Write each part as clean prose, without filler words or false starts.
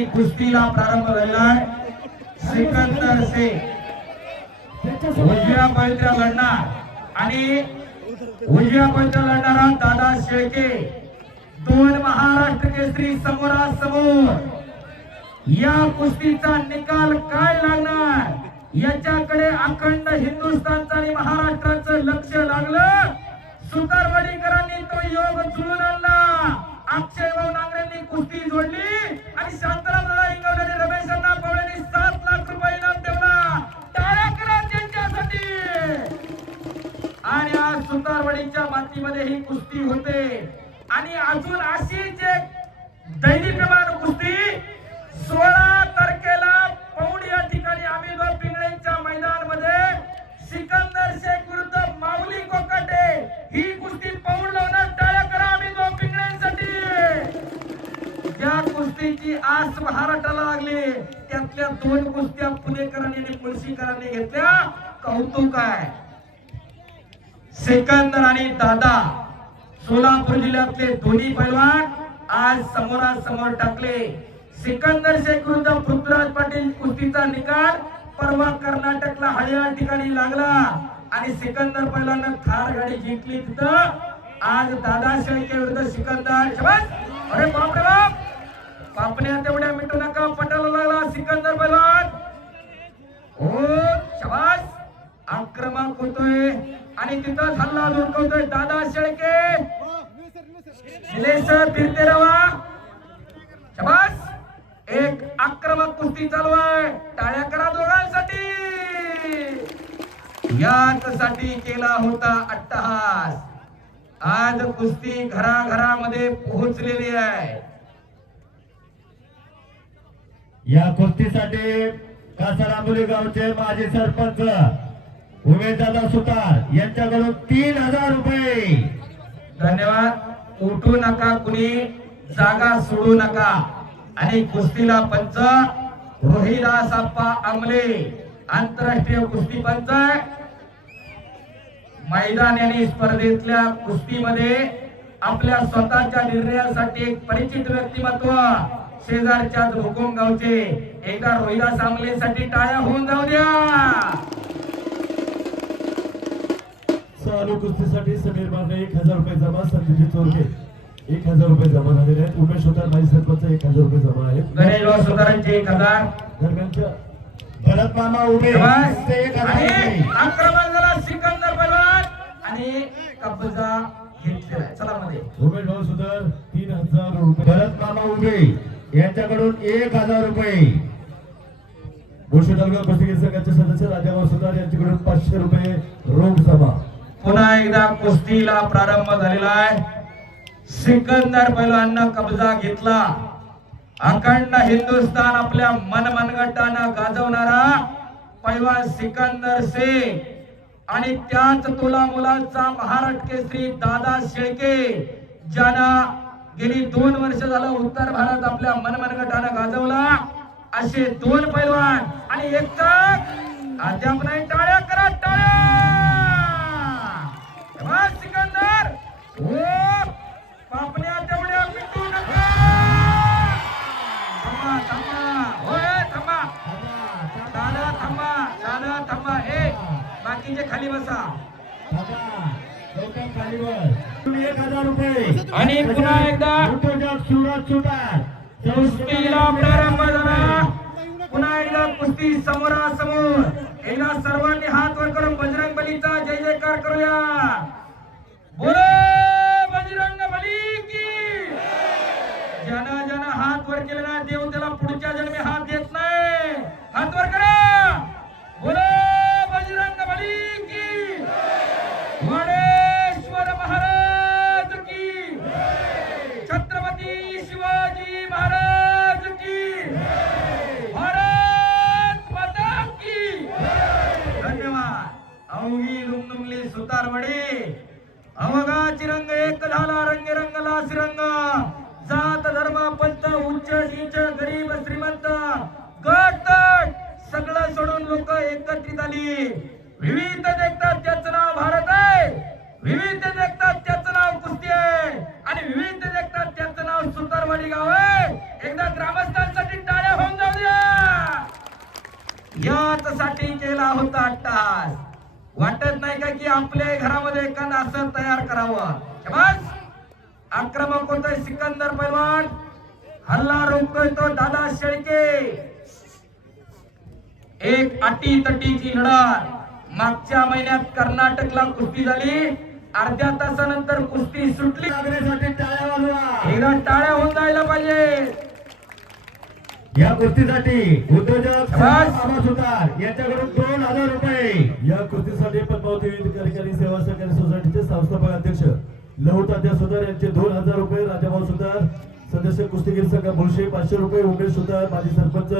आणि कुस्तीला प्रारंभ झालेला आहे. सिकंदर शेख उजव्या पायथ्या लढणार आणि उजव्या पायथ्या लढणारा दादा शेळके. दोन महाराष्ट्र केसरी समोरासमोर. या कुस्तीचा निकाल काय लागणार याच्याकडे अखंड हिंदुस्थानचं आणि महाराष्ट्राचं लक्ष लागलं. सुतारवाडीकरांनी तो योग जुळून आणला. अक्षय भाऊ नांगरेंनी कुस्ती जोडली आणि शांताराम दादा इंगवले रमेशांना पवळेंनी 7 लाख रुपये इनाम ठेवला. टाळ्या करा त्यांच्यासाठी. आणि आज सुतारवाडीच्या मातीमध्ये ही कुस्ती होते आणि अजून अशीच एक दैनिकमान कुस्ती 16 तारखेला पौड या ठिकाणी आमिरभाऊ पिंगळेंच्या मैदानामध्ये सिकंदर शेख विरुद्ध माऊली कोकाटे ही कुस्ती पौड लावणार. टाळ्या करा आमिरभाऊ पिंगळेंसाठी. ज्या कुस्तीची आस महाराष्ट्राला लागली त्यातल्या 2 कुस्त्या पुणेकरांनी आणि मुळशीकरांनी घेतल्या. कौतुक आहे. सिकंदर आणि दादा सोलापूर जिल्ह्यातले दोन्ही पैलवान आज समोरासमोर टाकले. सिकंदर शेख विरुद्ध पृथ्वीराज पाटील कुस्तीचा निकाल परवा कर्नाटकला हळिया ठिकाणी लागला आणि सिकंदर पैलवानं थार गाडी जिंकली. तिथं आज दादा शेळके विरुद्ध सिकंदर. शाबास. अरे बाप रे बाप. पापण्या तेवढ्या मिटू नका. पटायला लागला सिकंदर पैलवान. ओ शाबास. आक्रमक होतोय आणि तिथं हल्ला धुडकवतोय दादा शेळके. निलेश फिरते रवा. शाबास. एक आक्रमक कुस्ती चालू आहे. टाळ्या करा दोघांसाठी. यासाठी केला होता अट्टहास. आज कुस्ती घराघरामध्ये पोहोचलेली आहे. या कुस्तीसाठी कासारामुली गावचे माजी सरपंच उमेशदादा सुतार यांच्याकडून 3000 रुपये. धन्यवाद. उठू नका कुणी. जागा सोडू नका. आणि कुस्तीला पंच रोहिदास आप्पा आमले आंतरराष्ट्रीय कुस्ती पंच. मैदान आणि स्पर्धेतल्या कुस्तीमध्ये आपल्या स्वतःच्या निर्णयासाठी एक परिचित व्यक्तिमत्व शेजारच्या भोकोम गावचे एकदा रोहिदास आमले साठी टाळ्या होऊन जाऊ द्या. चालू कुस्तीसाठी समीर मारणे 1000 रुपये जमा. संदीप चोरके 1000 रुपये जमा झालेले आहेत. उमेश सुतार माजी सरपंच 1000 रुपये जमा आहेत. गणेश सुतारांचे 1000. दरम्यानच्या भरत मामा उभे 1000 रुपये. आक्रमण झाला सिकंदर पैलवान आणि कब्जा घेतलेला आहे. चला मध्ये उमेश भाऊ सुतार 3000 रुपये. भरत मामा उभे यांच्याकडून 1000 रुपये. बोर्शी तालुका कुस्ती संघाचे सदस्य राजाभाऊ सुतार यांच्याकडून 500 रुपये रोख जमा. पुन्हा एकदा कुस्तीला प्रारंभ झालेला आहे. सिकंदर पैलवाननं कब्जा घेतला. अखंड हिंदुस्थान आपल्या मनमनगटानं गाजवणारा पैलवान सिकंदर शेख आणि त्याच तोला मुलाचा महाराष्ट्र केसरी दादा शेळके ज्यानं गेली 2 वर्ष झालं उत्तर भारत आपल्या मनमनगटानं गाजवला. असे 2 पैलवान आणि एकटा अद्याप नाही. टाळ्या करा. टाळ्या. सिकंदर. हो पापण्या तेवढ्या मिटू नका. थांबा थांबा. होय थांबा. दादा थांबा. दादा थांबा. ए बाकीचे खाली बसा. 1000 रुपये. आणि पुन्हा एकदा सुरत सुतार कुस्तीला प्रारंभ झाला. पुन्हा एकदा कुस्ती समोरासमोर. एकदा सर्वांनी हात वर करून बजरंग बलीचा जय जयकार करूया. बोलो बजरंग बली की. ज्यानं ज्यानं हात वर केले ना देव त्याला पुढच्या जन्मी हात देत नाही. हात वर करा. बोलो बजरंग बली की. वाडेश्वर महाराज की. छत्रपती शिवाजी महाराज की. भारत माता की. धन्यवाद. अवघी लुमलुमली सुतारवाडी. अवघाची रंग एक झाला. रंगे रंगला श्रीरंग. जात धर्म पंथ उच्च नीच गरीब श्रीमंत गट तट सगळं सोडून लोक एकत्रित आली. विविध देखतात त्याचं नाव भारत आहे. विविध देखतात त्याचं नाव कुस्ती आहे आणि विविध देखतात त्याचं नाव सुतारवाडी गाव आहे. एकदा ग्रामस्थांसाठी साठी केला होता अट्टास. वाटत नाही का की आपल्या घरामध्ये एखादा असं तयार करावं. बस आक्रमक होतोय सिकंदर पैलवान. हल्ला रोखतोय तो दादा शेळके. एक अटी तटीची लढत. मागच्या महिन्यात कर्नाटकला कुस्ती झाली. अर्ध्या तासानंतर कुस्ती सुटली. नागरिकांसाठी टाळ्या वाजवा. एकदा टाळ्या होऊन जायला पाहिजे. या कुस्तीसाठी उद्योजक बस. आबा सुतार यांच्याकडून 2000 रुपये. या कुस्तीसाठी पद्मावती विविध कार्यकारी सेवा सहकारी सोसायटीचे संस्थापक अध्यक्ष लहू तात्या सुतार यांचे 2000 रुपये. राजाभाऊ सुतार सदस्य कुस्तीगीर संघ मुळशी 500 रुपये. उमेश सुतार माजी सरपंच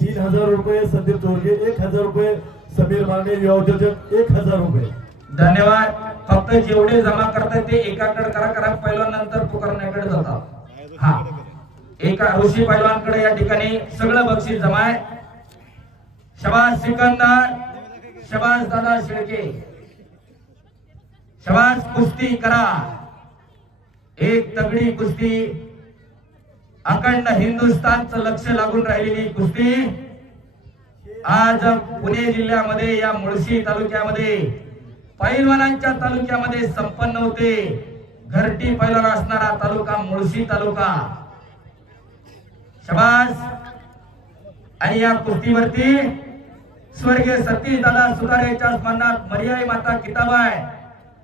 3000 रुपये. संदीप चोरगे 1000 रुपये. समीर माने युवा उद्योजक 1000 रुपये. धन्यवाद. फक्त जेवढे जमा करताय ते एकाकडे करा पहिला नंतर पुकारण्याकडे जातात. हा एका ऋषी पैलवानकडे या ठिकाणी सगळं बक्षीस जमा आहे. शबाज सिकंदर. शबाज दादा शेळके. शबाज कुस्ती करा. एक तगडी कुस्ती. अखंड हिंदुस्थानचं लक्ष लागून राहिलेली कुस्ती आज पुणे जिल्ह्यामध्ये या मुळशी तालुक्यामध्ये पैलवानांच्या तालुक्यामध्ये संपन्न होते. घरटी पैलवान असणारा तालुका मुळशी तालुका. शबाज. आणि या कुस्तीवरती स्वर्गीय सतीश दादा सुतार यांच्या स्मरणात मर्याई माता किताब आहे.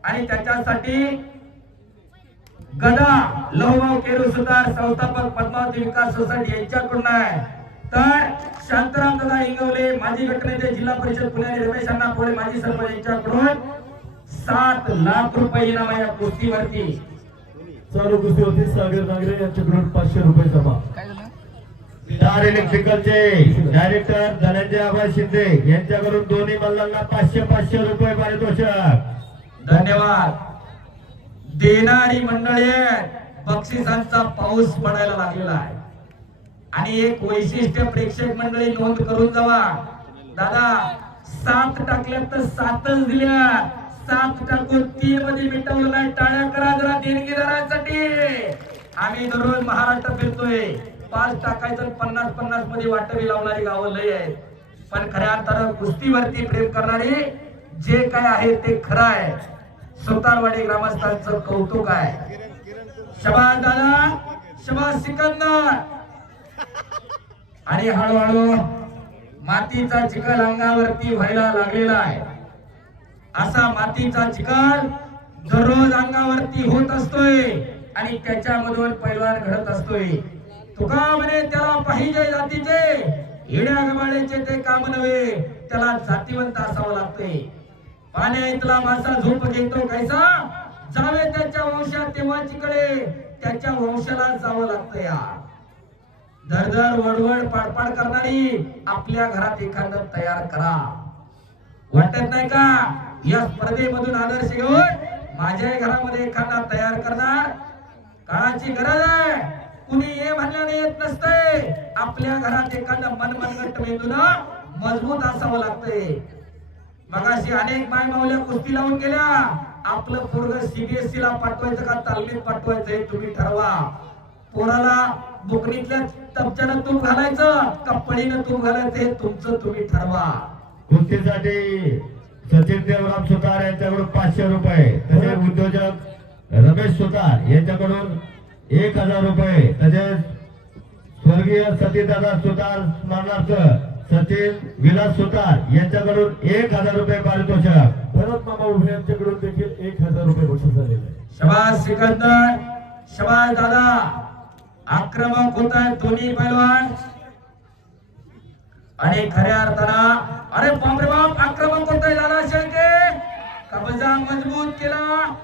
आणि त्याच्यासाठी गदा लहुभाऊ केरू सुतार संस्थापक पद्मावती विकास सोसायटी यांच्याकडून आहे. तर शांताराम दादा इंगवले माजी गटनेते जिल्हा परिषद पुणे रमेश अण्णा पोळे माजी सरपंच यांच्याकडून 7 लाख रुपये इनाम आहे या कुस्तीवरती. चालू कुस्ती होती सागर नागरे यांच्याकडून 500 रुपये जमा. स्टार इलेक्ट्रिकलचे डायरेक्टर धनंजय आबा शिंदे यांच्याकडून दोन्ही मल्लांना 500 रुपये पारितोषिक. धन्यवाद. देणारी मंडळी बक्षिसांचा पाऊस पडायला लागलेला आहे. आणि एक वैशिष्ट्य प्रेक्षक मंडळी नोंद करून जावा. दादा 7 टाकल्यात तर 7च दिल्या. 7 टाकून 3 मध्ये मिटवलं नाही. टाळ्या करा जरा देणगीदारांसाठी. आम्ही दररोज महाराष्ट्र फिरतोय. 5 टाकायचं 50-50 मध्ये वाटवी लावणारी गावं लय आहेत. पण खऱ्या अर्थानं कुस्तीवरती प्रेम करणारी जे काय आहे ते खरं आहे. सुतारवाडी ग्रामस्थांचं कौतुक आहे. शबाज दादा. शबाज सिकंदर. आणि हळूहळू मातीचा चिखल अंगावरती व्हायला लागलेला आहे. असा मातीचा चिखल दररोज अंगावरती होत असतोय आणि त्याच्यामधून पैलवान घडत असतोय. तुका म्हणे त्याला पाहिजे जातीचे हिड्या गबाळ्याचे ते काम नव्हे, त्याला जातीवंत असावं लागतंय. पाण्या इथला मासा झोप घेतो कैसा जावे त्याच्या वंशात तेव्हाचीकडे त्याच्या वंशाला जावं लागतं. या धरधर वडवड पाडपाड करणारी आपल्या घरात एखादं तयार करा. वाटत नाही का या स्पर्धेमधून आदर्श घेऊन माझ्या घरामध्ये एखादा तयार करणार. काळाची गरज आहे. कुणी ये म्हणल्याने येत नसते. आपल्या घरात एखादा मनमनगट मेंदून मजबूत असावं लागतंय. मगाशी अनेक माय माऊल्या कुस्ती लावून गेल्या. आपलं पोरग सीबीएसई ला पाठवायचं का तालमीत पाठवायचं हे तुम्ही ठरवा. पोराला बुकणीतल्या तपच्यानं तूप घालायचं का पळीनं तूप घालायचं हे तुमचं तुम्ही ठरवा. कुस्तीसाठी सचिन देवराम सुतार यांच्याकडून 500 रुपये. तसेच उद्योजक रमेश सुतार यांच्याकडून 1000 रुपये. तसेच स्वर्गीय सतीदादा सुतार स्मरणार्थ सचिन विलास सुतार यांच्याकडून 1000 रुपये पारितोषिक. भरत मामा उभे यांच्याकडून देखील 1000 रुपये बक्षीस झालेले आहे. शबाज सिकंदर. शबाज दादा. आक्रमक होत आहेत दोन्ही पैलवान. आणि खऱ्या अर्थानं अरे बापरे बाप आक्रमक होत आहे दादा शेळके. कब्जा मजबूत केला.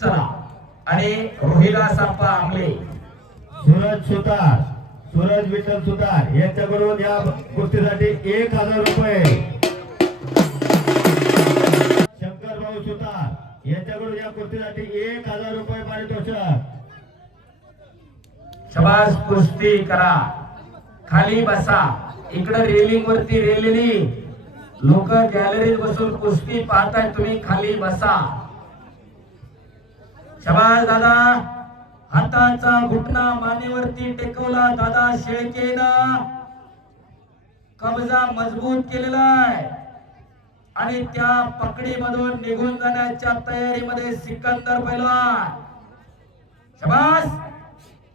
चला. आणि रोहिला साप्पा आमले. सूरज सुतार सूरज विठ्ठल सुतार यांच्याकडून या कुस्तीसाठी 1000 रुपये. शंकरभाऊ सुतार यांच्याकडून या कुस्तीसाठी 1000 रुपये पारितोषिक. शबाज कुस्ती करा. खाली बसा. इकडे रेलिंग वरती रेलेली लोक गॅलरीत बसून कुस्ती पाहताय. तुम्ही खाली बसा. शबाज दादा. हाताचा घुटणा मानेवरती टेकवला दादा शेळकेनं. कब्जा मजबूत केलेला आहे आणि त्या पकडीमधून निघून जाण्याच्या तयारीमध्ये सिकंदर पैलवान. शाबास.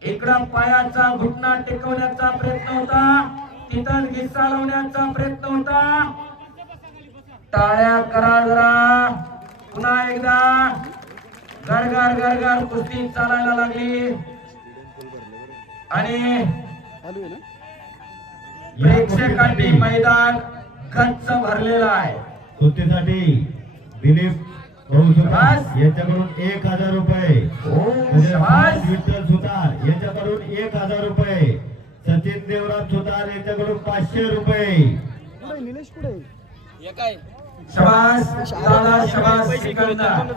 इकडं पायाचा घुटना टेकवण्याचा प्रयत्न होता, तिथं घिस्सा लावण्याचा प्रयत्न होता. टाळ्या करा जरा. पुन्हा एकदा गरगर गरगर कुस्ती चालायला लागली आणि प्रेक्षकांनी मैदान गच्च भरलेलं आहे. कुस्तीसाठी दिलीप भाऊ सुतार यांच्याकडून 1000 रुपये. विठ्ठल सुतार यांच्याकडून 1000 रुपये. सचिन देवराज सुतार यांच्याकडून 500 रुपये. शाबास दादा, शाबास सिकंदर.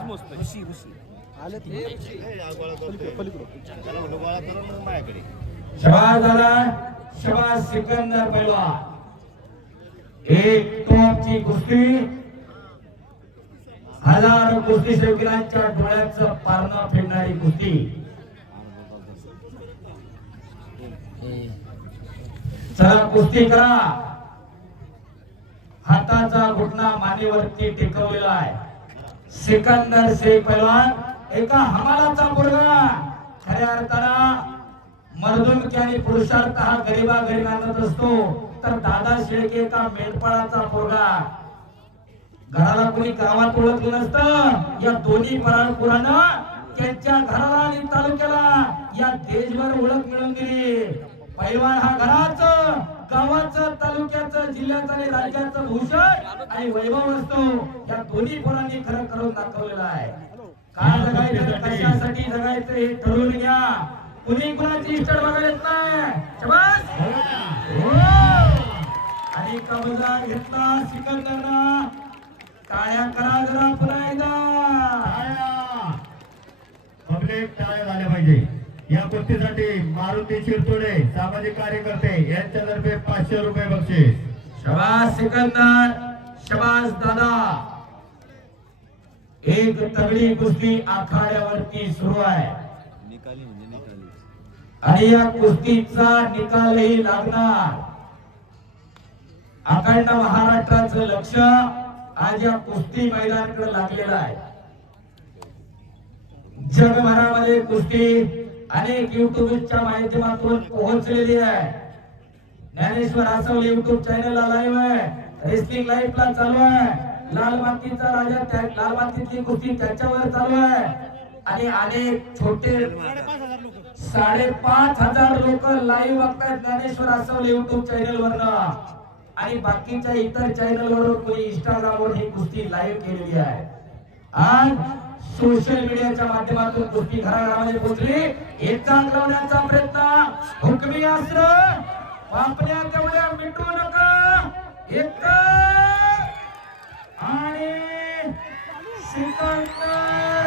शाबास दादा, शाबास सिकंदर पैलवान. एक टॉपची कुस्ती. हजारो कुस्ती शौकीनांच्या डोळ्याचं पारणं फेडणारी कुस्ती. चला कुस्ती करा. हाताचा घुटना मानेवरती टेकवलेला आहे. सिकंदर शेख पैलवान एका हमालाचा पोरगा. खऱ्या अर्थानं मर्दुमकी आणि पुरुषार्थ हा गरीबा गरीब आणत असतो, तर दादा शेळके एका मेंढपाळाचा पोरगा. घराला कोणी गावात ओळखलं नसतं, या दोन्ही पराळपुरानं त्यांच्या घराला आणि तालुक्याला या देशभर ओळख मिळवून दिली. पैलवान हा घराचं, गावाचं, तालुक्याचं, जिल्ह्याचं आणि राज्याचं भूषण आणि वैभव असतो. या दोन्ही पोरांनी खरं करून दाखवलेलं आहे. का जगायचं, कशासाठी जगायचं हे ठरवून घ्या. कुणी कुणाची इष्ट बघायला नाही. शाबास. आणि कब्जा घेतला सिकंदरनं. टाळ्या करा जरा पुन्हा एकदा. पब्लिक टाळ्या झाल्या पाहिजे. या कुस्तीसाठी मारुती शिरतोडे सामाजिक कार्यकर्ते यांच्यातर्फे 500 रुपये बक्षीस. शाबास सिकंदर, शाबास दादा. एक तगडी कुस्ती आखाड्यावरती सुरू आहे आणि या कुस्तीचा निकालही लागणार. अखंड महाराष्ट्राचं लक्ष आज या कुस्ती मैदानाकडे लागलेलं आहे. जगभरामध्ये कुस्ती अनेक युट्यूबच्या माध्यमातून पोहोचलेली आहे. ज्ञानेश्वर आसवले युट्यूब चॅनलला लाईव्ह आहे. रेसलिंग लाईव्हला चालू आहे. लाल मातीचा राजा, लाल मातीतली कुस्ती त्याच्यावर चालू आहे आणि अनेक छोटे 5,500 लोक लाईव्ह बघतायत ज्ञानेश्वर आसवले युट्यूब चॅनल वरनं आणि बाकीच्या इतर चॅनल वर कोणी इंस्टाग्राम वर ही कुस्ती लाईव्ह केलेली आहे. आज सोशल मीडियाच्या माध्यमातून कुस्ती घराघरामध्ये पोहोचली. एकदा लावण्याचा प्रयत्न. हुकमी अस्त्र वापऱ्या तेवढ्या मिटवू नका. एक आणि सिकंदर